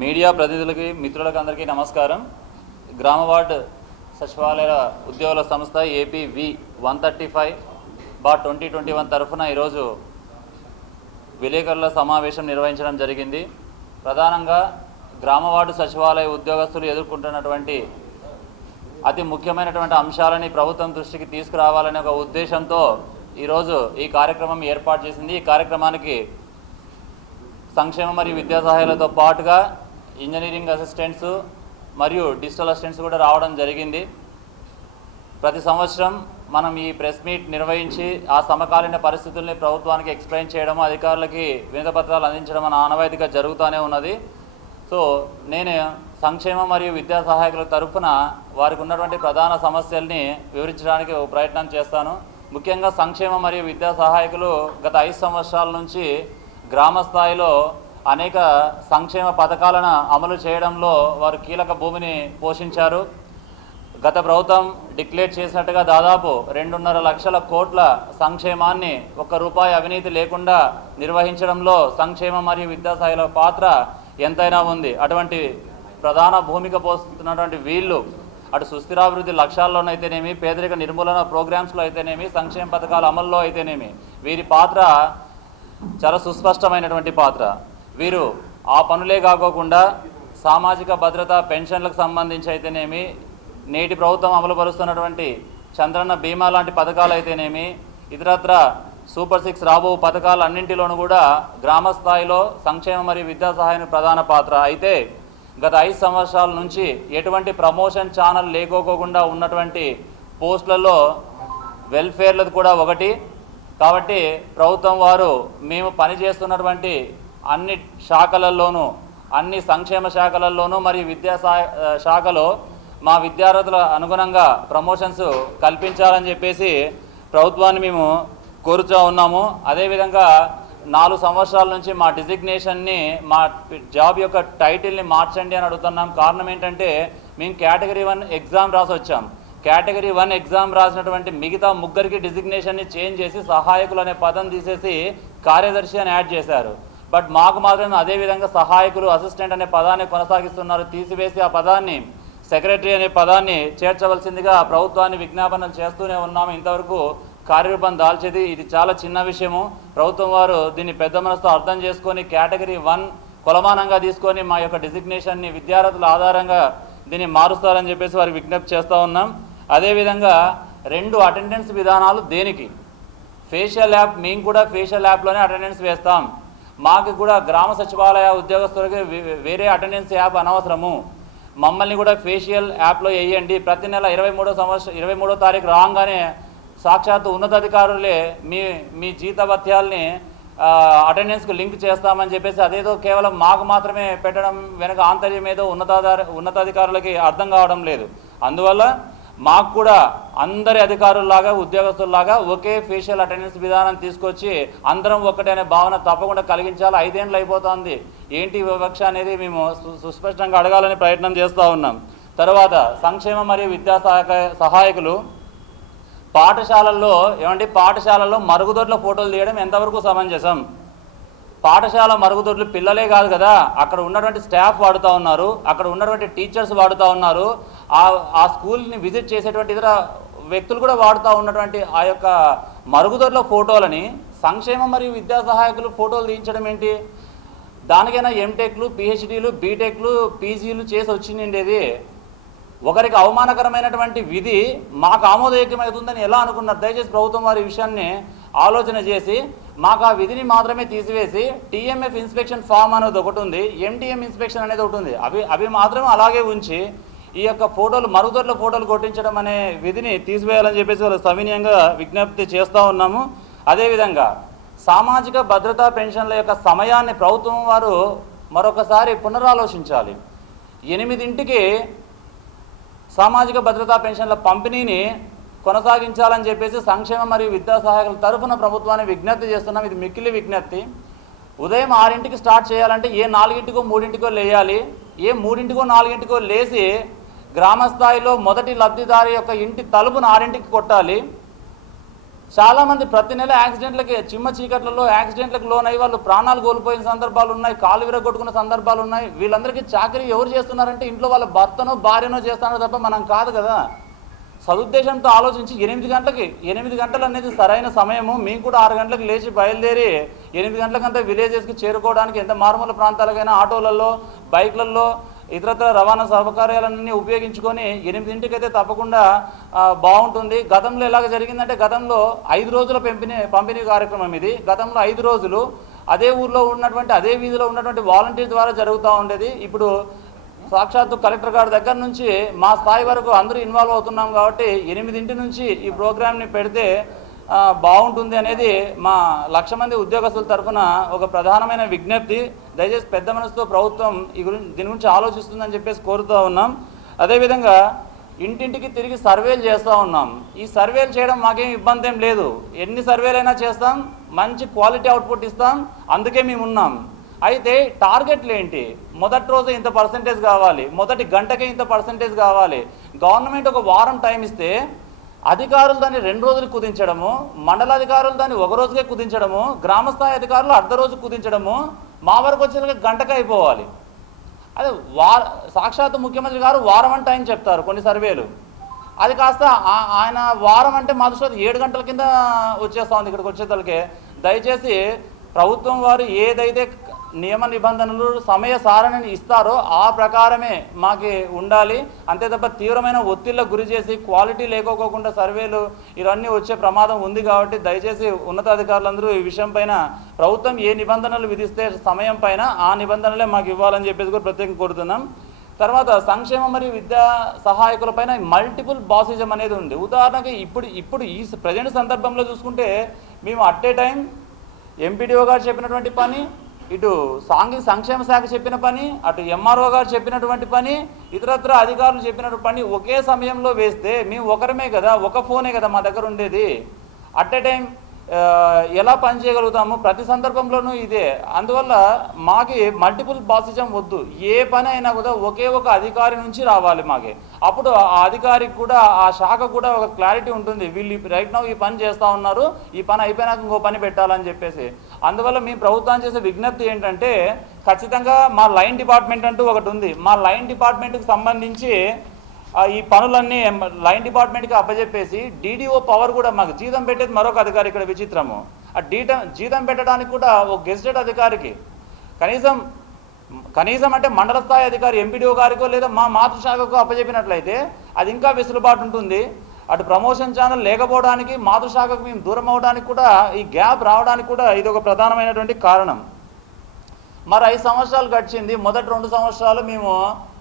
Media ప్రతినిధులకి మిత్రులకు అందరికీ నమస్కారం. గ్రామ వార్డు సచివాలయ ఉద్యోగుల సంస్థ ఏపీవి 135/2021 తరఫున ఈరోజు విలేకరుల సమావేశం నిర్వహించడం జరిగింది. ప్రధానంగా గ్రామ వార్డు సచివాలయ ఉద్యోగస్తులు ఎదుర్కొంటున్నటువంటి అతి ముఖ్యమైనటువంటి అంశాలని ప్రభుత్వం దృష్టికి తీసుకురావాలనే ఒక ఉద్దేశంతో ఈరోజు ఈ కార్యక్రమం ఏర్పాటు చేసింది. ఈ కార్యక్రమానికి సంక్షేమ మరియు విద్యా సహాయాలతో పాటుగా ఇంజనీరింగ్ అసిస్టెంట్స్ మరియు డిజిటల్ అసిస్టెంట్స్ కూడా రావడం జరిగింది. ప్రతి సంవత్సరం మనం ఈ ప్రెస్ మీట్ నిర్వహించి ఆ సమకాలీన పరిస్థితుల్ని ప్రభుత్వానికి ఎక్స్ప్లెయిన్ చేయడం, అధికారులకి వినతిపత్రాలు అందించడం అనే ఆనవాయితీగా జరుగుతూనే ఉన్నది. సో నేను సంక్షేమ మరియు విద్యా సహాయకుల తరఫున వారికి ఉన్నటువంటి ప్రధాన సమస్యల్ని వివరించడానికి ప్రయత్నం చేస్తాను. ముఖ్యంగా సంక్షేమ మరియు విద్యా సహాయకులు గత 5 సంవత్సరాల నుంచి గ్రామ స్థాయిలో అనేక సంక్షేమ పథకాలను అమలు చేయడంలో వారు కీలక భూమిని పోషించారు. గత ప్రభుత్వం డిక్లేర్ చేసినట్టుగా దాదాపు 2.5 లక్షల కోట్ల సంక్షేమాన్ని ₹1 అవినీతి లేకుండా నిర్వహించడంలో సంక్షేమ మరియు విద్యా సహాయాల పాత్ర ఎంతైనా ఉంది. అటువంటి ప్రధాన భూమిక పోస్తున్నటువంటి వీళ్ళు అటు సుస్థిరాభివృద్ధి లక్ష్యాల్లోనైతేనేమి, పేదరిక నిర్మూలన ప్రోగ్రామ్స్లో అయితేనేమి, సంక్షేమ పథకాల అమల్లో అయితేనేమి వీరి పాత్ర చాలా సుస్పష్టమైనటువంటి పాత్ర. వీరు ఆ పనులే కాకోకుండా సామాజిక భద్రత, పెన్షన్లకు సంబంధించి అయితేనేమి, నేటి ప్రభుత్వం అమలుపరుస్తున్నటువంటి చంద్రన్న బీమా లాంటి పథకాలు అయితేనేమి, ఇతరత్ర సూపర్ 6 రాబో పథకాలన్నింటిలోనూ కూడా గ్రామ స్థాయిలో సంక్షేమ మరియు విద్యా సహాయం ప్రధాన పాత్ర. అయితే గత 5 సంవత్సరాల నుంచి ఎటువంటి ప్రమోషన్ ఛానల్ లేకోకుండా ఉన్నటువంటి పోస్టులలో వెల్ఫేర్లది కూడా ఒకటి. కాబట్టి ప్రభుత్వం వారు మేము పనిచేస్తున్నటువంటి అన్ని శాఖలలోనూ, అన్ని సంక్షేమ శాఖలలోనూ మరియు విద్యా శాఖలో మా విద్యార్థుల అనుగుణంగా ప్రమోషన్స్ కల్పించాలని చెప్పేసి ప్రభుత్వాన్ని మేము కోరుతూ ఉన్నాము. అదేవిధంగా 4 సంవత్సరాల నుంచి మా డిజిగ్నేషన్ని, మా జాబ్ యొక్క టైటిల్ని మార్చండి అని అడుగుతున్నాం. కారణం ఏంటంటే మేము కేటగిరీ 1 ఎగ్జామ్ రాసి వచ్చాం. కేటగిరీ 1 ఎగ్జామ్ రాసినటువంటి మిగతా ముగ్గురికి డిజిగ్నేషన్ని చేంజ్ చేసి సహాయకులు అనే పదం తీసేసి కార్యదర్శి అని యాడ్ చేశారు. బట్ మాకు మాత్రం అదేవిధంగా సహాయకులు, అసిస్టెంట్ అనే పదాన్ని కొనసాగిస్తున్నారు. తీసివేసి ఆ పదాన్ని సెక్రటరీ అనే పదాన్ని చేర్చవలసిందిగా ప్రభుత్వాన్ని విజ్ఞాపనలు చేస్తూనే ఉన్నాము. ఇంతవరకు కార్యరూపం దాల్చేది ఇది చాలా చిన్న విషయము. ప్రభుత్వం వారు దీన్ని పెద్ద మనసుతో అర్థం చేసుకొని కేటగిరీ 1 కొలమానంగా తీసుకొని మా యొక్క డిజిగ్నేషన్ని విద్యార్థుల ఆధారంగా దీన్ని మారుస్తారని చెప్పేసి వారికి విజ్ఞప్తి చేస్తూ ఉన్నాం. అదేవిధంగా 2 అటెండెన్స్ విధానాలు దేనికి? ఫేషియల్ యాప్, మేము కూడా ఫేషియల్ యాప్లోనే అటెండెన్స్ వేస్తాం. మాకు కూడా గ్రామ సచివాలయ ఉద్యోగస్తులకి వేరే అటెండెన్స్ యాప్ అనవసరము. మమ్మల్ని కూడా ఫేషియల్ యాప్లో వేయండి. ప్రతి నెల 23వ తారీఖు రాగానే సాక్షాత్తు ఉన్నతాధికారులే మీ జీతభత్యాల్ని అటెండెన్స్కి లింక్ చేస్తామని చెప్పేసి అదేదో కేవలం మాకు మాత్రమే పెట్టడం వెనక ఆంతర్యం ఏదో ఉన్నతాధికారులకి అర్థం కావడం లేదు. అందువల్ల మాకు కూడా అందరి అధికారుల్లాగా, ఉద్యోగస్తుల్లాగా ఒకే ఫేషియల్ అటెండెన్స్ విధానం తీసుకొచ్చి అందరం ఒక్కటే అనే భావన తప్పకుండా కలిగించాలి. 5 ఏళ్ళు అయిపోతుంది, ఏంటి వివక్ష అనేది మేము సుస్పష్టంగా అడగాలని ప్రయత్నం చేస్తూ ఉన్నాం. తర్వాత సంక్షేమ మరియు విద్యా సహాయకులు పాఠశాలల్లో మరుగుదొడ్ల ఫోటోలు తీయడం ఎంతవరకు సమంజసం? పాఠశాల మరుగుదొడ్లు పిల్లలే కాదు కదా, అక్కడ ఉన్నటువంటి స్టాఫ్ వాడుతూ ఉన్నారు, అక్కడ ఉన్నటువంటి టీచర్స్ వాడుతూ ఉన్నారు, ఆ స్కూల్ని విజిట్ చేసేటువంటి ఇతర వ్యక్తులు కూడా వాడుతూ ఉన్నటువంటి ఆ యొక్క మరుగుదొడ్ల ఫోటోలని సంక్షేమ మరియు విద్యా సహాయకులు ఫోటోలు తీయించడం ఏంటి? దానికైనా ఎంటెక్లు, పిహెచ్డీలు, బీటెక్లు, పీజీలు చేసి వచ్చిండేది. ఒకరికి అవమానకరమైనటువంటి విధి మాకు ఆమోదయోగ్యమవుతుందని ఎలా అనుకున్నారు? దయచేసి ప్రభుత్వం వారి విషయాన్ని ఆలోచన చేసి మాకు ఆ విధిని మాత్రమే తీసివేసి టీఎంఎఫ్ ఇన్స్పెక్షన్ ఫామ్ అనేది ఒకటి ఉంది, ఎంటీఎం ఇన్స్పెక్షన్ అనేది ఒకటి ఉంది, అవి మాత్రమే అలాగే ఉంచి ఈ యొక్క మరుగుదొడ్ల ఫోటోలు కొట్టించడం అనే విధిని తీసివేయాలని చెప్పేసి వాళ్ళు సవినయంగా విజ్ఞప్తి చేస్తూ ఉన్నాము. అదేవిధంగా సామాజిక భద్రతా పెన్షన్ల యొక్క సమయాన్ని ప్రభుత్వం వారు మరొకసారి పునరాలోచించాలి. 8ంటికి సామాజిక భద్రతా పెన్షన్ల పంపిణీని కొనసాగించాలని చెప్పేసి సంక్షేమ మరియు విద్యా సహాయకుల తరఫున ప్రభుత్వాన్ని విజ్ఞప్తి చేస్తున్నాం. ఇది మిక్కిలి విజ్ఞప్తి. ఉదయం 6ంటికి స్టార్ట్ చేయాలంటే ఏ 4ంటికో 3ంటికో లేయాలి, ఏ 3ంటికో 4ంటికో లేచి గ్రామ స్థాయిలో మొదటి లబ్ధిదారు యొక్క ఇంటి తలుపును 6ంటికి కొట్టాలి. చాలామంది ప్రతి నెల యాక్సిడెంట్లకి చిమ్మ చీకట్లలో యాక్సిడెంట్లకు లోనయ్యి వాళ్ళు ప్రాణాలు కోల్పోయిన సందర్భాలు ఉన్నాయి, కాలు విరగొట్టుకున్న సందర్భాలు ఉన్నాయి. వీళ్ళందరికీ చాకరీ ఎవరు చేస్తున్నారంటే ఇంట్లో వాళ్ళ భర్తనో భార్యనో చేస్తున్నారో తప్ప మనం కాదు కదా. సదుద్దేశంతో ఆలోచించి 8 గంటలు అనేది సరైన సమయము. మేము కూడా 6 గంటలకు లేచి బయలుదేరి 8 గంటలకంతా విలేజెస్కి చేరుకోవడానికి ఎంత మారుమూల ప్రాంతాలకైనా ఆటోలలో, బైక్లలో, ఇతరత్ర రవాణా సౌకర్యాలన్నీ ఉపయోగించుకొని 8ంటికి అయితే తప్పకుండా బాగుంటుంది. గతంలో ఎలాగ జరిగిందంటే గతంలో 5 రోజుల పంపిణీ కార్యక్రమం ఇది. గతంలో 5 రోజులు అదే ఊర్లో ఉన్నటువంటి అదే వీధిలో ఉన్నటువంటి వాలంటీర్ ద్వారా జరుగుతూ ఉండేది. ఇప్పుడు సాక్షాత్తు కలెక్టర్ గారి దగ్గర నుంచి మా స్థాయి వరకు అందరూ ఇన్వాల్వ్ అవుతున్నాం కాబట్టి 8 నుంచి ఈ ప్రోగ్రామ్ని పెడితే బాగుంటుంది అనేది మా 1,00,000 మంది ఉద్యోగస్తుల తరఫున ఒక ప్రధానమైన విజ్ఞప్తి. దయచేసి పెద్ద మనసుతో ప్రభుత్వం దీని గురించి ఆలోచిస్తుందని చెప్పేసి కోరుతూ ఉన్నాం. అదేవిధంగా ఇంటింటికి తిరిగి సర్వేలు చేస్తూ ఉన్నాం. ఈ సర్వేలు చేయడం మాకేం ఇబ్బంది ఏం లేదు. ఎన్ని సర్వేలైనా చేస్తాం, మంచి క్వాలిటీ అవుట్పుట్ ఇస్తాం, అందుకే మేము ఉన్నాం. అయితే టార్గెట్లు ఏంటి? మొదటి రోజు ఇంత పర్సెంటేజ్ కావాలి, మొదటి గంటకే ఇంత పర్సెంటేజ్ కావాలి. గవర్నమెంట్ ఒక వారం టైం ఇస్తే అధికారులు దాన్ని 2 రోజులు కుదించడము, మండల అధికారులు దాన్ని 1 రోజుకే కుదించడము, గ్రామస్థాయి అధికారులు అర్ధ రోజు కుదించడము, మా వరకు వచ్చేసరికి గంటకే అయిపోవాలి. అదే సాక్షాత్తు ముఖ్యమంత్రి గారు వారం అని టైం చెప్తారు కొన్ని సర్వేలు. అది కాస్త ఆయన వారం అంటే మా దృష్టిలో 7 గంటల కింద వచ్చేస్తూ ఉంది ఇక్కడికి వచ్చేతలకే. దయచేసి ప్రభుత్వం వారు ఏదైతే నియమ నిబంధనలు సమయ సారణిని ఇస్తారో ఆ ప్రకారమే మాకు ఉండాలి. అంతే తప్ప తీవ్రమైన ఒత్తిళ్లకు గురి చేసి క్వాలిటీ లేకోకుండా సర్వేలు ఇవన్నీ వచ్చే ప్రమాదం ఉంది. కాబట్టి దయచేసి ఉన్నతాధికారులందరూ ఈ విషయం పైన ప్రభుత్వం ఏ నిబంధనలు విధిస్తే సమయం పైన ఆ నిబంధనలే మాకు ఇవ్వాలని చెప్పేసి కూడా ప్రత్యేకంగా కోరుతున్నాం. తర్వాత సంక్షేమ మరియు విద్యా సహాయకుల పైన మల్టిపుల్ బాసిజం అనేది ఉంది. ఉదాహరణకి ఇప్పుడు ఈ ప్రజెంట్ సందర్భంలో చూసుకుంటే మేము అట్ ఏ టైం ఎంపీడీఓ గారు చెప్పినటువంటి పని, ఇటు సాంఘిక సంక్షేమ శాఖ చెప్పిన పని, అటు ఎంఆర్ఓ గారు చెప్పినటువంటి పని, ఇతరత్ర అధికారులు చెప్పినటువంటి పని ఒకే సమయంలో వేస్తే మేము ఒకరమే కదా, ఒక ఫోనే కదా మా దగ్గర ఉండేది. అట్ ఏ టైం ఎలా పని చేయగలుగుతాము? ప్రతి సందర్భంలోనూ ఇదే. అందువల్ల మాకి మల్టిపుల్ బాసిజం వద్దు. ఏ పని అయినా కూడా ఒకే ఒక అధికారి నుంచి రావాలి మాకి. అప్పుడు ఆ అధికారికి కూడా ఆ శాఖ కూడా ఒక క్లారిటీ ఉంటుంది. వీళ్ళు రైట్ నౌ ఈ పని చేస్తూ ఉన్నారు, ఈ పని అయిపోయినాక ఇంకో పని పెట్టాలని చెప్పేసి. అందువల్ల మీ ప్రభుత్వం చేసే విజ్ఞప్తి ఏంటంటే ఖచ్చితంగా మా లైన్ డిపార్ట్మెంట్ అంటూ ఒకటి ఉంది. మా లైన్ డిపార్ట్మెంట్కి సంబంధించి ఈ పనులన్నీ లైన్ డిపార్ట్మెంట్కి అప్పచెప్పేసి డీడీఓ పవర్ కూడా మాకు జీతం పెట్టేది మరొక అధికారి. ఇక్కడ విచిత్రము, ఆ జీతం పెట్టడానికి కూడా ఒక గెజిటెడ్ అధికారికి కనీసం అంటే మండల స్థాయి అధికారి ఎంపీడీఓ గారికో లేదా మా మాతృశాఖకు అప్పచెప్పినట్లయితే అది ఇంకా వెసులుబాటు ఉంటుంది. అటు ప్రమోషన్ ఛానల్ లేకపోవడానికి, మాతృశాఖకు మేము దూరం అవడానికి కూడా, ఈ గ్యాప్ రావడానికి కూడా ఇది ఒక ప్రధానమైనటువంటి కారణం. మరి 5 సంవత్సరాలు గడిచింది. మొదటి 2 సంవత్సరాలు మేము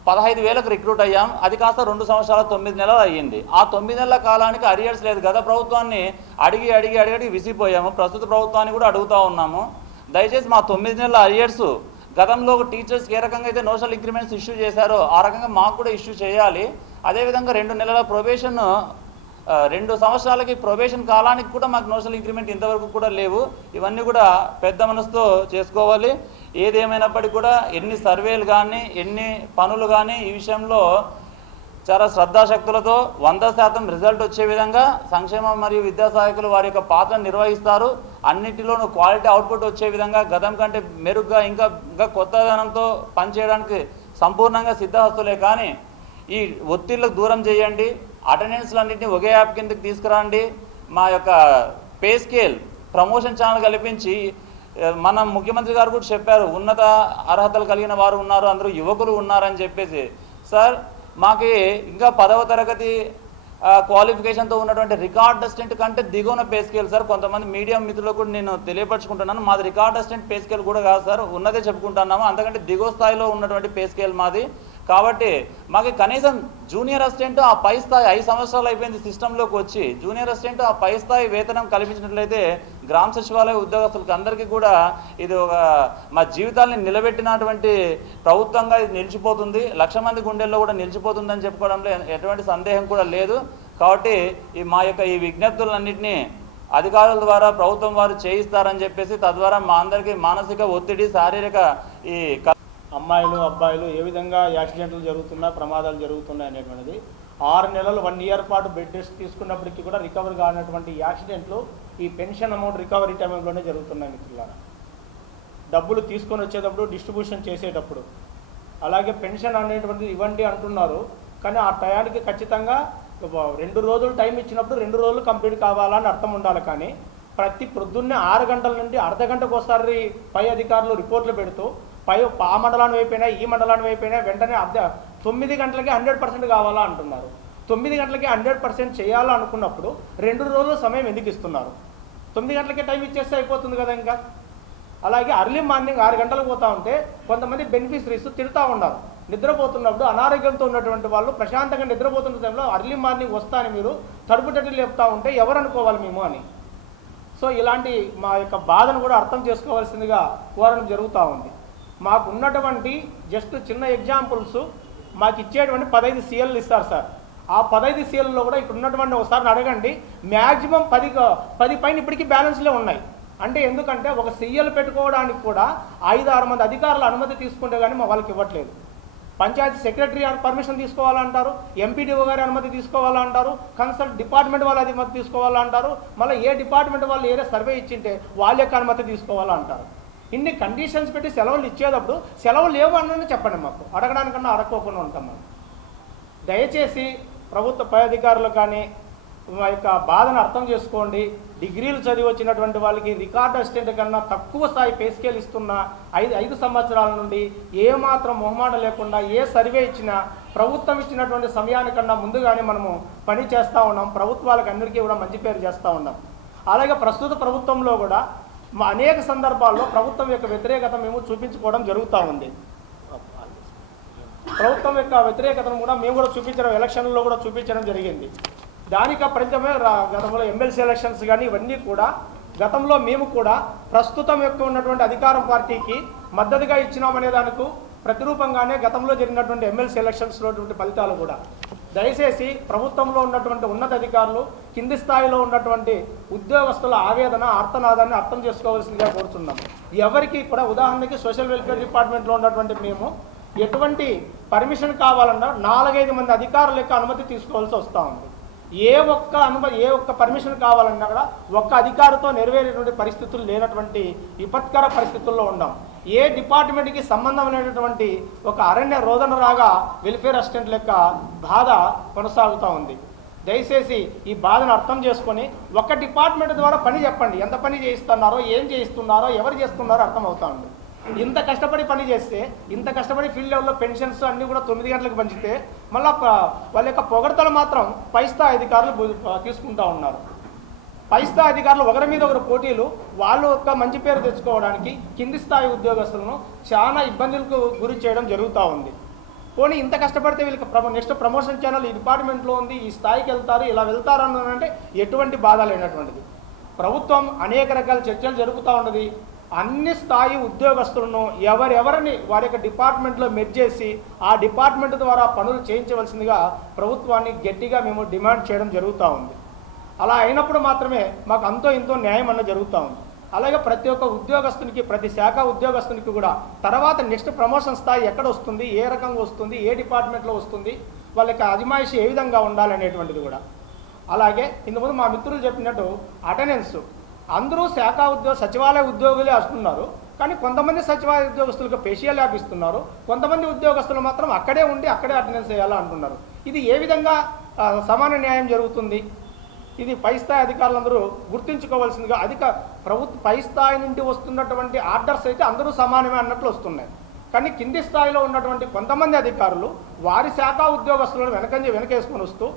15,000కు రిక్రూట్ అయ్యాం. అది కాస్త 2 సంవత్సరాల 9 నెలలు అయ్యింది. ఆ 9 నెలల కాలానికి అరియర్స్ లేదు. గత ప్రభుత్వాన్ని అడిగి విసిగిపోయాము. ప్రస్తుత ప్రభుత్వాన్ని కూడా అడుగుతూ ఉన్నాము. దయచేసి మా 9 నెలల అరియర్స్ గతంలో టీచర్స్కి ఏ రకంగా అయితే నోషనల్ ఇంక్రిమెంట్స్ ఇష్యూ చేశారో ఆ రకంగా మాకు కూడా ఇష్యూ చేయాలి. అదేవిధంగా 2 నెలల ప్రొబేషన్, 2 సంవత్సరాలకి ప్రొబేషన్ కాలానికి కూడా మాకు నోషనల్ ఇంక్రిమెంట్ ఇంతవరకు కూడా లేవు. ఇవన్నీ కూడా పెద్ద మనసుతో చేసుకోవాలి. ఏదేమైనప్పటికీ కూడా ఎన్ని సర్వేలు కానీ ఎన్ని పనులు కానీ ఈ విషయంలో చాలా శ్రద్ధాశక్తులతో 100% రిజల్ట్ వచ్చే విధంగా సంక్షేమ మరియు విద్యా సహాయకులు వారి యొక్క పాత్రను నిర్వహిస్తారు. అన్నిటిలోనూ క్వాలిటీ అవుట్పుట్ వచ్చే విధంగా గతం కంటే మెరుగ్గా ఇంకా కొత్తదనంతో పనిచేయడానికి సంపూర్ణంగా సిద్ధహస్తులే. కానీ ఈ ఒత్తిళ్లకు దూరం చేయండి. అటెండెన్స్లన్నింటినీ ఒకే యాప్ కిందకి తీసుకురండి. మా యొక్క పే స్కేల్ ప్రమోషన్ ఛానల్ కల్పించి, మన ముఖ్యమంత్రి గారు కూడా చెప్పారు ఉన్నత అర్హతలు కలిగిన వారు ఉన్నారు, అందరూ యువకులు ఉన్నారని చెప్పేసి. సార్ మాకు ఇంకా 10వ తరగతి క్వాలిఫికేషన్తో ఉన్నటువంటి రికార్డ్ అసిస్టెంట్ కంటే దిగువన పే స్కేల్ సార్. కొంతమంది మీడియా మిత్రులకు కూడా నేను తెలియపరచుకుంటున్నాను, మాది రికార్డ్ అసిస్టెంట్ పే స్కేల్ కూడా కాదు సార్, ఉన్నదే చెప్పుకుంటున్నాము. అంతకంటే దిగువ స్థాయిలో ఉన్నటువంటి పే స్కేల్ మాది. కాబట్టి మాకు కనీసం జూనియర్ అసిస్టెంట్ ఆ పై స్థాయి 5 సంవత్సరాలు అయిపోయింది సిస్టంలోకి వచ్చి, జూనియర్ అసిస్టెంట్ ఆ పై స్థాయి వేతనం కల్పించినట్లయితే గ్రామ సచివాలయ ఉద్యోగస్తులకు అందరికీ కూడా ఇది ఒక మా జీవితాలని నిలబెట్టినటువంటి ప్రభుత్వంగా ఇది నిలిచిపోతుంది. 1,00,000 మంది గుండెల్లో కూడా నిలిచిపోతుందని చెప్పుకోవడంలో ఎటువంటి సందేహం కూడా లేదు. కాబట్టి మా యొక్క ఈ విజ్ఞప్తులన్నింటినీ అధికారుల ద్వారా ప్రభుత్వం వారు చేయిస్తారని చెప్పేసి, తద్వారా మా అందరికీ మానసిక ఒత్తిడి, శారీరక ఈ అమ్మాయిలు అబ్బాయిలు ఏ విధంగా యాక్సిడెంట్లు జరుగుతున్నా, ప్రమాదాలు జరుగుతున్నాయి అనేటువంటిది 6 నెలలు 1 ఇయర్ పాటు బెడ్ రెస్ట్ తీసుకున్నప్పటికీ కూడా రికవర్ కానటువంటి యాక్సిడెంట్లు ఈ పెన్షన్ అమౌంట్ రికవరీ టైంలోనే జరుగుతున్నాయి మిత్రులారా. డబ్బులు తీసుకొని వచ్చేటప్పుడు డిస్ట్రిబ్యూషన్ చేసేటప్పుడు అలాగే పెన్షన్ అనేటువంటిది ఇవ్వండి అంటున్నారు, కానీ ఆ టయానికి ఖచ్చితంగా 2 రోజులు టైం ఇచ్చినప్పుడు 2 రోజులు కంప్లీట్ కావాలని అర్థం ఉండాలి. కానీ ప్రతి ప్రొద్దున్నే 6 గంటల నుండి అర్ధ గంటకు ఒకసారి పై అధికారులు రిపోర్ట్లు పెడుతూ ఆ మండలాన్ని అయిపోయినా ఈ మండలాన్ని అయిపోయినా వెంటనే 9 గంటలకి 100% కావాలా అంటున్నారు. 9 గంటలకి 100% చేయాలా అనుకున్నప్పుడు 2 రోజులు సమయం ఎందుకు ఇస్తున్నారు? 9 గంటలకే టైం ఇచ్చేస్తే అయిపోతుంది కదా. ఇంకా అలాగే అర్లీ మార్నింగ్ 6 గంటలకు పోతా ఉంటే కొంతమంది బెనిఫిషరీస్ తిడుతూ ఉన్నారు. నిద్రపోతున్నప్పుడు అనారోగ్యంతో ఉన్నటువంటి వాళ్ళు ప్రశాంతంగా నిద్రపోతున్న టైంలో అర్లీ మార్నింగ్ వస్తాను మీరు తడుపుటట్లు లేపుతూ ఉంటే ఎవరు అనుకోవాలి మేము అని. సో ఇలాంటి మా యొక్క బాధను కూడా అర్థం చేసుకోవాల్సిందిగా కోరడం జరుగుతూ ఉంది. మాకు ఉన్నటువంటి జస్ట్ చిన్న ఎగ్జాంపుల్స్ మాకు ఇచ్చేటువంటి 15 CLలు ఇస్తారు సార్. ఆ 15 CLలో కూడా ఇప్పుడు ఉన్నటువంటి ఒకసారి అడగండి, మ్యాక్సిమం 10 పైన ఇప్పటికీ బ్యాలెన్స్లో ఉన్నాయి. అంటే ఎందుకంటే ఒక CL పెట్టుకోవడానికి కూడా 5-6 మంది అధికారుల అనుమతి తీసుకుంటే కానీ మా వాళ్ళకి ఇవ్వట్లేదు. పంచాయతీ సెక్రటరీ పర్మిషన్ తీసుకోవాలంటారు, ఎంపీడీఓ గారి అనుమతి తీసుకోవాలంటారు, కన్సల్ట్ డిపార్ట్మెంట్ వాళ్ళ అనుమతి తీసుకోవాలంటారు, మళ్ళీ ఏ డిపార్ట్మెంట్ వాళ్ళు ఏదో సర్వే ఇచ్చింటే వాళ్ళ యొక్క అనుమతి తీసుకోవాలంటారు. ఇన్ని కండిషన్స్ పెట్టి సెలవులు ఇచ్చేటప్పుడు సెలవులు లేవు అన్నది చెప్పండి, మాకు అడగడానికన్నా అడగకోకుండా ఉంటాం మనం. దయచేసి ప్రభుత్వ పై అధికారులు కానీ మా యొక్క బాధను అర్థం చేసుకోండి. డిగ్రీలు చదివి వచ్చినటువంటి వాళ్ళకి రికార్డ్ అసిస్టెంట్ కన్నా తక్కువ స్థాయి పే స్కేల్ ఇస్తున్న 5 సంవత్సరాల నుండి ఏమాత్రం మొహమాట లేకుండా ఏ సర్వే ఇచ్చినా ప్రభుత్వం ఇచ్చినటువంటి సమయానికన్నా ముందుగానే మనము పని చేస్తూ ఉన్నాం. ప్రభుత్వాలకు అందరికీ కూడా మంచి పేరు చేస్తూ ఉన్నాం. అలాగే ప్రస్తుత ప్రభుత్వంలో కూడా అనేక సందర్భాల్లో ప్రభుత్వం యొక్క వ్యతిరేకత మేము చూపించుకోవడం జరుగుతూ ఉంది. ప్రభుత్వం యొక్క వ్యతిరేకతను కూడా మేము కూడా చూపించడం, ఎలక్షన్లో కూడా చూపించడం జరిగింది. దానికి ఫలితమే గతంలో ఎమ్మెల్సీ ఎలక్షన్స్ కానీ ఇవన్నీ కూడా గతంలో మేము కూడా ప్రస్తుతం యొక్క ఉన్నటువంటి అధికారం పార్టీకి మద్దతుగా ఇచ్చినామనే దానికి ప్రతిరూపంగానే గతంలో జరిగినటువంటి ఎమ్మెల్సీ ఎలక్షన్స్లో ఫలితాలు కూడా. దయచేసి ప్రభుత్వంలో ఉన్నటువంటి ఉన్నతాధికారులు కింది స్థాయిలో ఉన్నటువంటి ఉద్యోగస్తుల ఆవేదన ఆర్తనాదాన్ని అర్థం చేసుకోవాల్సిందిగా కోరుతున్నాం. ఎవరికి కూడా ఉదాహరణకి సోషల్ వెల్ఫేర్ డిపార్ట్మెంట్లో ఉన్నటువంటి మేము ఎటువంటి పర్మిషన్ కావాలన్నా 4-5 మంది అధికారుల యొక్క అనుమతి తీసుకోవాల్సి వస్తూ ఉంది. ఏ ఒక్క పర్మిషన్ కావాలన్నా కూడా ఒక్క అధికారితో నెరవేరేటువంటి పరిస్థితులు లేనటువంటి విపత్కర పరిస్థితుల్లో ఉన్నాం. ఏ డిపార్ట్మెంట్కి సంబంధం లేనటువంటి ఒక అరణ్య రోదన రాగా వెల్ఫేర్ అసిస్టెంట్ లెక్క బాధ కొనసాగుతూ ఉంది. దయచేసి ఈ బాధను అర్థం చేసుకొని ఒక డిపార్ట్మెంట్ ద్వారా పని చెప్పండి, ఎంత పని చేయిస్తున్నారో, ఏం చేయిస్తున్నారో, ఎవరు చేస్తున్నారో అర్థమవుతా ఉంది. ఇంత కష్టపడి పని చేస్తే, ఇంత కష్టపడి ఫీల్డ్ లెవెల్లో పెన్షన్స్ అన్నీ కూడా 9 గంటలకు పంచితే మళ్ళీ వాళ్ళ యొక్క పొగడతలు మాత్రం పై స్థాయి అధికారులు తీసుకుంటూ ఉన్నారు. పై స్థాయి అధికారులు ఒకరి మీద ఒకరు పోటీలు, వాళ్ళు యొక్క మంచి పేరు తెచ్చుకోవడానికి కింది స్థాయి ఉద్యోగస్తులను చాలా ఇబ్బందులకు గురి చేయడం జరుగుతూ ఉంది. పోనీ ఇంత కష్టపడితే వీళ్ళకి నెక్స్ట్ ప్రమోషన్ ఛానల్ ఈ డిపార్ట్మెంట్లో ఉంది, ఈ స్థాయికి వెళ్తారు, ఇలా వెళ్తారు అనంటే ఎటువంటి బాధ లేనటువంటిది. ప్రభుత్వం అనేక రకాల చర్చలు జరుగుతూ ఉన్నది. అన్ని స్థాయి ఉద్యోగస్తులను ఎవరెవరిని వారి యొక్క డిపార్ట్మెంట్లో మెర్జ్ చేసి ఆ డిపార్ట్మెంట్ ద్వారా పనులు చేయించవలసిందిగా ప్రభుత్వాన్ని గట్టిగా మేము డిమాండ్ చేయడం జరుగుతూ ఉంది. అలా అయినప్పుడు మాత్రమే మాకు అంతో ఇంతో న్యాయం అన్న జరుగుతూ ఉంది. అలాగే ప్రతి ఒక్క ఉద్యోగస్తునికి, ప్రతి శాఖ ఉద్యోగస్తునికి కూడా తర్వాత నెక్స్ట్ ప్రమోషన్ స్థాయి ఎక్కడ వస్తుంది, ఏ రకంగా వస్తుంది, ఏ డిపార్ట్మెంట్లో వస్తుంది, వాళ్ళ యొక్క అజమాయిషి ఏ విధంగా ఉండాలనేటువంటిది కూడా. అలాగే ఇంతకుముందు మా మిత్రులు చెప్పినట్టు అటెండెన్స్ అందరూ సచివాలయ ఉద్యోగులే వస్తున్నారు, కానీ కొంతమంది సచివాలయ ఉద్యోగస్తులకు పేషియల్ యాప్ ఇస్తున్నారు, కొంతమంది ఉద్యోగస్తులు మాత్రం అక్కడే ఉండి అక్కడే అటెండెన్స్ చేయాలా అంటున్నారు. ఇది ఏ విధంగా సమాన న్యాయం జరుగుతుంది? ఇది పై స్థాయి అధికారులందరూ గుర్తించుకోవాల్సిందిగా. ప్రభుత్వ పై స్థాయి నుండి వస్తున్నటువంటి ఆర్డర్స్ అయితే అందరూ సమానమే అన్నట్లు వస్తున్నాయి, కానీ కింది స్థాయిలో ఉన్నటువంటి కొంతమంది అధికారులు వారి శాఖ ఉద్యోగస్తులను వెనకేసుకొని వస్తూ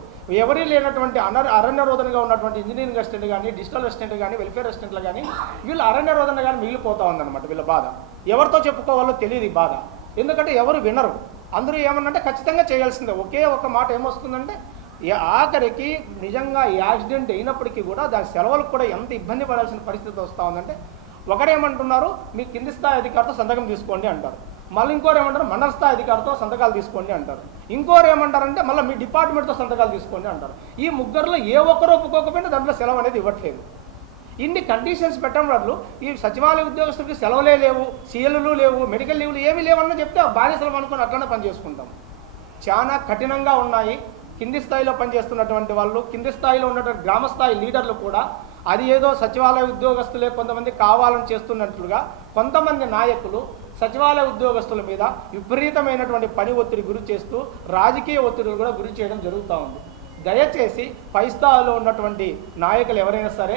ఎవరీ లేనటువంటి అరణ్య రోదనగా ఉన్నటువంటి ఇంజనీరింగ్ అసిస్టెంట్ కానీ, డిజిటల్ అసిస్టెంట్ కానీ, వెల్ఫేర్ అసిస్టెంట్లు కానీ వీళ్ళు అరణ్య రోదన కానీ మిగిలిపోతూ ఉందన్నమాట. వీళ్ళ బాధ ఎవరితో చెప్పుకోవాలో తెలియదు ఈ బాధ. ఎందుకంటే ఎవరు వినరు. అందరూ ఏమన్నంటే ఖచ్చితంగా చేయాల్సిందే. ఒకే ఒక మాట ఏమొస్తుందంటే ఆఖరికి నిజంగా యాక్సిడెంట్ అయినప్పటికీ కూడా దాని సెలవులకు కూడా ఎంత ఇబ్బంది పడాల్సిన పరిస్థితి వస్తూ ఉందంటే ఒకరేమంటున్నారు, మీ కింది స్థాయి అధికారితో సంతకం తీసుకోండి అంటారు. మళ్ళీ ఇంకోరు ఏమంటారు, మండల స్థాయి అధికారితో సంతకాలు తీసుకోండి అంటారు. ఇంకోరు ఏమంటారంటే మళ్ళీ మీ డిపార్ట్మెంట్తో సంతకాలు తీసుకోండి అంటారు. ఈ ముగ్గురులో ఏ ఒక్కరు ఒప్పుకోకపోయినా దాంట్లో సెలవు అనేది ఇవ్వట్లేదు. ఇన్ని కండిషన్స్ పెట్టడం వల్ల ఈ సచివాలయ ఉద్యోగస్తులకి సెలవులే లేవు, సీఎల్లు లేవు, మెడికల్ లీవ్లు ఏమీ లేవన్నా చెప్తే బానిసలు అనుకుని అట్లనే పని చేసుకుంటాం. చాలా కఠినంగా ఉన్నాయి. కింది స్థాయిలో పనిచేస్తున్నటువంటి వాళ్ళు, కింది స్థాయిలో ఉన్నటువంటి గ్రామ స్థాయి లీడర్లు కూడా అది ఏదో సచివాలయ ఉద్యోగస్తులే కొంతమంది కావాలని చేస్తున్నట్లుగా కొంతమంది నాయకులు సచివాలయ ఉద్యోగస్తుల మీద విపరీతమైనటువంటి పని ఒత్తిడి గురి చేస్తూ రాజకీయ ఒత్తిడిలు కూడా గురి చేయడం జరుగుతూ ఉంది. దయచేసి పై స్థాయిలో ఉన్నటువంటి నాయకులు ఎవరైనా సరే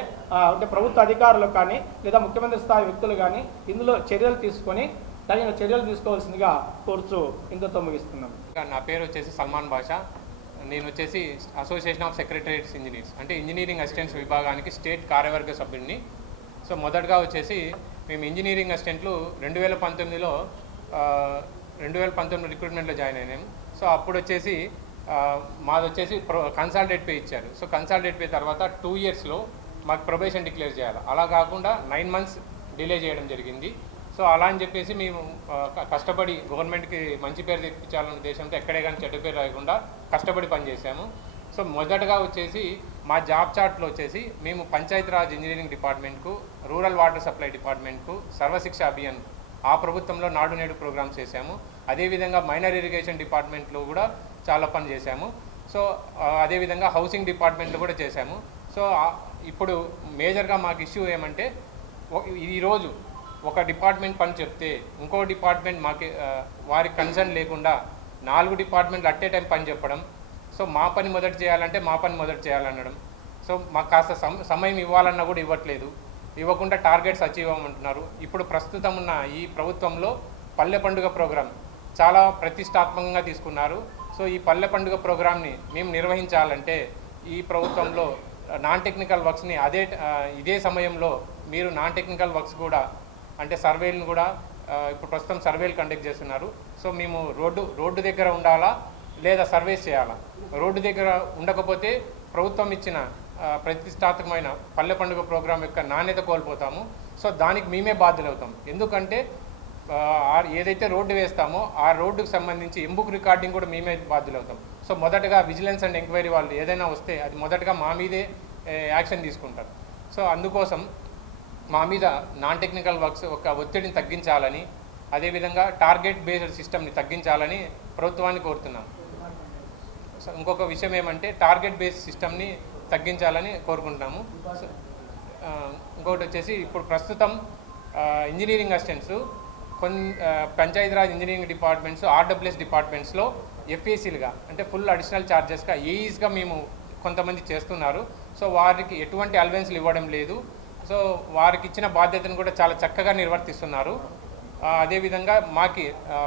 అంటే ప్రభుత్వ అధికారులు కానీ లేదా ముఖ్యమంత్రి స్థాయి వ్యక్తులు కానీ ఇందులో చర్యలు తీసుకొని తగిన చర్యలు తీసుకోవాల్సిందిగా కోరుచు ఇందుతో ముగిస్తున్నాను. నా పేరు వచ్చేసి సల్మాన్ బాషా. నేను వచ్చేసి అసోసియేషన్ ఆఫ్ సెక్రటరియట్స్ ఇంజనీర్స్ అంటే ఇంజనీరింగ్ అసిస్టెంట్స్ విభాగానికి స్టేట్ కార్యవర్గ సభ్యుడిని. సో మొదటగా వచ్చేసి మేము ఇంజనీరింగ్ అసిస్టెంట్లు 2019లో రిక్రూట్మెంట్లో జాయిన్ అయినాము. సో అప్పుడు వచ్చేసి మాది వచ్చేసి కన్సాలిడేట్ పే ఇచ్చారు. సో కన్సాలిడేట్ పే తర్వాత 2 ఇయర్స్లో మాకు ప్రొబేషన్ డిక్లేర్ చేయాలి. అలా కాకుండా 9 మంత్స్ డిలే చేయడం జరిగింది. సో అలా అని చెప్పేసి మేము కష్టపడి గవర్నమెంట్కి మంచి పేరు తెప్పించాలనే ఉద్దేశంతో ఎక్కడే కానీ చెడ్డ పేరు రాకుండా కష్టపడి పనిచేసాము. సో మొదటగా వచ్చేసి మా జాబ్ చార్ట్లో వచ్చేసి మేము పంచాయతీరాజ్ ఇంజనీరింగ్ డిపార్ట్మెంట్కు, రూరల్ వాటర్ సప్లై డిపార్ట్మెంట్కు, సర్వశిక్ష అభియాన్ ఆ ప్రభుత్వంలో నాడు నేడు ప్రోగ్రామ్స్ చేశాము. అదేవిధంగా మైనర్ ఇరిగేషన్ డిపార్ట్మెంట్లో కూడా చాలా పని చేశాము. సో అదేవిధంగా హౌసింగ్ డిపార్ట్మెంట్లో కూడా చేశాము. సో ఇప్పుడు మేజర్గా మాకు ఇష్యూ ఏమంటే ఈరోజు ఒక డిపార్ట్మెంట్ పని చెప్తే ఇంకో డిపార్ట్మెంట్ మాకు వారికి కన్సర్న్ లేకుండా 4 డిపార్ట్మెంట్లు అట్ ఏ టైం పని చెప్పడం. సో మా పని మొదటి చేయాలంటే మా పని మొదటి చేయాలనడం. సో మాకు కాస్త సమయం ఇవ్వాలన్నా కూడా ఇవ్వట్లేదు. ఇవ్వకుండా టార్గెట్స్ అచీవ్ అవ్వమంటున్నారు. ఇప్పుడు ప్రస్తుతం ఉన్న ఈ ప్రభుత్వంలో పల్లె పండుగ ప్రోగ్రాం చాలా ప్రతిష్టాత్మకంగా తీసుకున్నారు. సో ఈ పల్లె పండుగ ప్రోగ్రామ్ని మేము నిర్వహించాలంటే ఈ ప్రభుత్వంలో నాన్ టెక్నికల్ వర్క్స్ని ఇదే సమయంలో మీరు నాన్ టెక్నికల్ వర్క్స్ కూడా అంటే సర్వేలను కూడా ఇప్పుడు ప్రస్తుతం సర్వేలు కండక్ట్ చేస్తున్నారు. సో మేము రోడ్డు దగ్గర ఉండాలా లేదా సర్వేస్ చేయాలా? రోడ్డు దగ్గర ఉండకపోతే ప్రభుత్వం ఇచ్చిన ప్రతిష్టాత్మకమైన పల్లె పండుగ ప్రోగ్రాం యొక్క నాణ్యత కోల్పోతాము. సో దానికి మేమే బాధ్యులవుతాం. ఎందుకంటే ఏదైతే రోడ్డు వేస్తామో ఆ రోడ్డుకు సంబంధించి ఎంబుక్ రికార్డింగ్ కూడా మేమే బాధ్యులవుతాం. సో మొదటగా విజిలెన్స్ అండ్ ఎంక్వైరీ వాళ్ళు ఏదైనా వస్తే అది మొదటగా మా మీదే యాక్షన్ తీసుకుంటారు. సో అందుకోసం మా మీద నాన్ టెక్నికల్ వర్క్స్ ఒక ఒత్తిడిని తగ్గించాలని, అదేవిధంగా టార్గెట్ బేస్డ్ సిస్టమ్ని తగ్గించాలని ప్రభుత్వాన్ని కోరుతున్నాం. సో ఇంకొక విషయం ఏమంటే టార్గెట్ బేస్డ్ సిస్టమ్ని తగ్గించాలని కోరుకుంటున్నాము. ఇంకొకటి వచ్చేసి ఇప్పుడు ప్రస్తుతం engineering assistants Panchayati Raj engineering departments, RWS డిపార్ట్మెంట్స్లో ఎఫ్ఏసీలుగా అంటే ఫుల్ అడిషనల్ ఛార్జెస్గా ఏఈస్గా మేము కొంతమంది చేస్తున్నారు. సో వారికి ఎటువంటి అలవెన్స్లు ఇవ్వడం లేదు. సో వారికి ఇచ్చిన బాధ్యతను కూడా చాలా చక్కగా నిర్వర్తిస్తున్నారు. అదేవిధంగా మాకి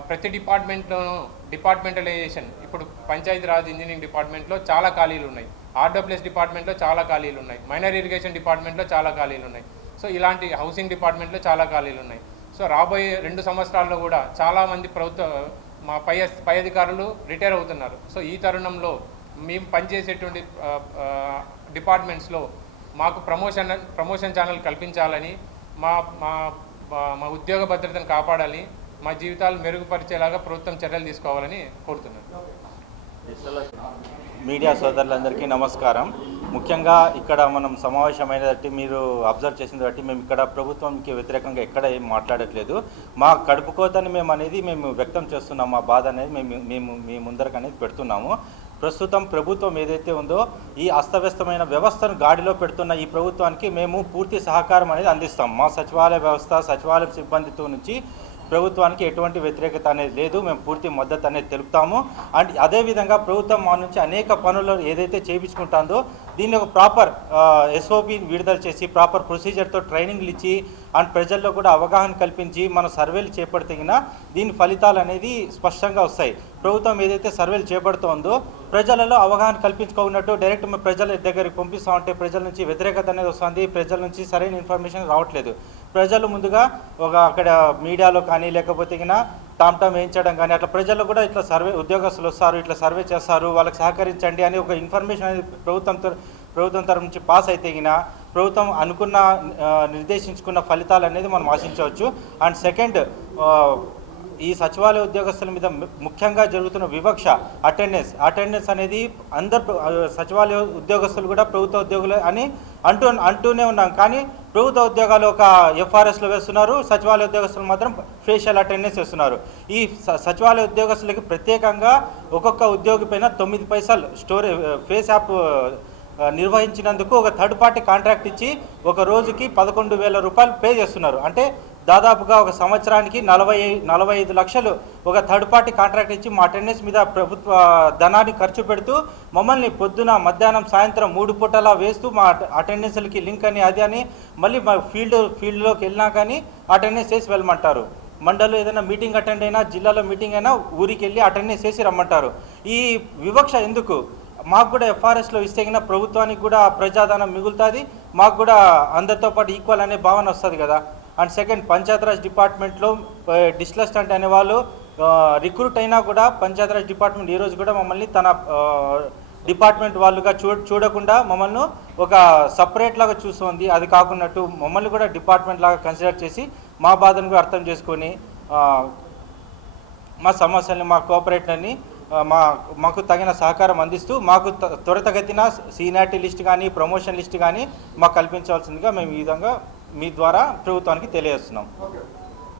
ప్రతి డిపార్ట్మెంట్లోనూ డిపార్ట్మెంటలైజేషన్ ఇప్పుడు పంచాయతీరాజ్ ఇంజనీరింగ్ డిపార్ట్మెంట్లో చాలా ఖాళీలు ఉన్నాయి, ఆర్డబ్ల్యూఎస్ డిపార్ట్మెంట్లో చాలా ఖాళీలు ఉన్నాయి, మైనర్ ఇరిగేషన్ డిపార్ట్మెంట్లో చాలా ఖాళీలు ఉన్నాయి. సో ఇలాంటి హౌసింగ్ డిపార్ట్మెంట్లో చాలా ఖాళీలు ఉన్నాయి. సో రాబోయే 2 సంవత్సరాల్లో కూడా చాలామంది మా పై అధికారులు రిటైర్ అవుతున్నారు. సో ఈ తరుణంలో మేము పనిచేసేటువంటి డిపార్ట్మెంట్స్లో మాకు ప్రమోషన్ ఛానల్ కల్పించాలని, మా ఉద్యోగ భద్రతను కాపాడాలి, మా జీవితాలు మెరుగుపరిచేలాగా ప్రభుత్వం చర్యలు తీసుకోవాలని కోరుతున్నాను. మీడియా సోదరులందరికీ నమస్కారం. ముఖ్యంగా ఇక్కడ మనం సమావేశమైన బట్టి మీరు అబ్జర్వ్ చేసిన బట్టి మేము ఇక్కడ ప్రభుత్వంకి వ్యతిరేకంగా ఎక్కడ ఏం మాట్లాడట్లేదు. మా కడుపు కోతని మేము వ్యక్తం చేస్తున్నాము. మా బాధ అనేది మేము మీ ముందరకు అనేది పెడుతున్నాము. ప్రస్తుతం ప్రభుత్వం ఏదైతే ఉందో ఈ అస్తవ్యస్తమైన వ్యవస్థను గాడిలో పెడుతున్న ఈ ప్రభుత్వానికి మేము పూర్తి సహకారం అనేది అందిస్తాం. మా సచివాలయ వ్యవస్థ, సచివాలయ సిబ్బందితో నుంచి ప్రభుత్వానికి ఎటువంటి వ్యతిరేకత అనేది లేదు. మేము పూర్తి మద్దతు అనేది తెలుపుతాము. అండ్ అదేవిధంగా ప్రభుత్వం మా నుంచి అనేక పనులు ఏదైతే చేయించుకుంటుందో దీన్ని ఒక ప్రాపర్ ఎస్ఓపిని విడుదల చేసి ప్రాపర్ ప్రొసీజర్తో ట్రైనింగ్లు ఇచ్చి అండ్ ప్రజల్లో కూడా అవగాహన కల్పించి మన సర్వేలు చేపడితేగిన దీని ఫలితాలు అనేది స్పష్టంగా వస్తాయి. ప్రభుత్వం ఏదైతే సర్వేలు చేపడుతోందో ప్రజలలో అవగాహన కల్పించుకున్నట్టు డైరెక్ట్ మేము ప్రజల దగ్గరికి పంపిస్తామంటే ప్రజల నుంచి వ్యతిరేకత అనేది వస్తుంది. ప్రజల నుంచి సరైన ఇన్ఫర్మేషన్ రావట్లేదు. ప్రజలు ముందుగా అక్కడ మీడియాలో కానీ లేకపోతే టామ్ వేయించడం కానీ అట్లా ప్రజల్లో కూడా ఇట్లా ఉద్యోగస్తులు వస్తారు, ఇట్లా సర్వే చేస్తారు, వాళ్ళకి సహకరించండి అని ఒక ఇన్ఫర్మేషన్ అనేది ప్రభుత్వం తరఫు నుంచి పాస్ అయితే ప్రభుత్వం నిర్దేశించుకున్న ఫలితాలు అనేది మనం ఆశించవచ్చు. అండ్ సెకండ్ ఈ సచివాలయ ఉద్యోగస్తుల మీద ముఖ్యంగా జరుగుతున్న వివక్ష, అటెండెన్స్ అనేది అందరు సచివాలయ ఉద్యోగస్తులు కూడా ప్రభుత్వ ఉద్యోగులు అని అంటూనే ఉన్నాం. కానీ ప్రభుత్వ ఉద్యోగాలు ఒక ఎఫ్ఆర్ఎస్లో వేస్తున్నారు, సచివాలయ ఉద్యోగస్తులు మాత్రం ఫేషియల్ అటెండెన్స్ వేస్తున్నారు. ఈ సచివాలయ ఉద్యోగస్తులకి ప్రత్యేకంగా ఒక్కొక్క ఉద్యోగి పైన 9 పైసలు ఫేస్ యాప్ నిర్వహించినందుకు ఒక థర్డ్ పార్టీ కాంట్రాక్ట్ ఇచ్చి ఒక రోజుకి 11,000 రూపాయలు పే చేస్తున్నారు. అంటే దాదాపుగా ఒక సంవత్సరానికి 45 లక్షలు ఒక థర్డ్ పార్టీ కాంట్రాక్ట్ ఇచ్చి మా అటెండెన్స్ మీద ప్రభుత్వ ధనాన్ని ఖర్చు పెడుతూ మమ్మల్ని పొద్దున, మధ్యాహ్నం, సాయంత్రం 3 పూటలా వేస్తూ మా అటెండెన్స్లకి లింక్ అని అది అని మళ్ళీ మా ఫీల్డ్లోకి వెళ్ళినా కానీ అటెండెన్స్ చేసి వెళ్ళమంటారు. మండలం ఏదైనా మీటింగ్ అటెండ్ అయినా, జిల్లాలో మీటింగ్ అయినా ఊరికి వెళ్ళి అటెండెన్స్ చేసి రమ్మంటారు. ఈ వివక్ష ఎందుకు? మాకు కూడా ఎఫ్ఆర్ఎస్లో ఇస్తేగిన ప్రభుత్వానికి కూడా ప్రజాధనం మిగులుతుంది, మాకు కూడా అందరితో పాటు ఈక్వల్ అనే భావన వస్తుంది కదా. అండ్ సెకండ్, పంచాయతీరాజ్ డిపార్ట్మెంట్లో డిస్లెస్టెంట్ అనే వాళ్ళు రిక్రూట్ అయినా కూడా పంచాయతీరాజ్ డిపార్ట్మెంట్ ఈరోజు కూడా మమ్మల్ని తన డిపార్ట్మెంట్ వాళ్ళుగా చూడకుండా మమ్మల్ని ఒక సపరేట్ లాగా చూస్తుంది. అది కాకున్నట్టు మమ్మల్ని కూడా డిపార్ట్మెంట్ లాగా కన్సిడర్ చేసి మా బాధను కూడా అర్థం చేసుకొని మా సమస్యల్ని, మా కోఆపరేట్ని మాకు తగిన సహకారం అందిస్తూ మాకు త్వరితగతిన సీనియారిటీ లిస్ట్ కానీ, ప్రమోషన్ లిస్ట్ కానీ మాకు కల్పించవలసిందిగా మేము ఈ విధంగా మీ ద్వారా ప్రభుత్వానికి తెలియజేస్తున్నాం.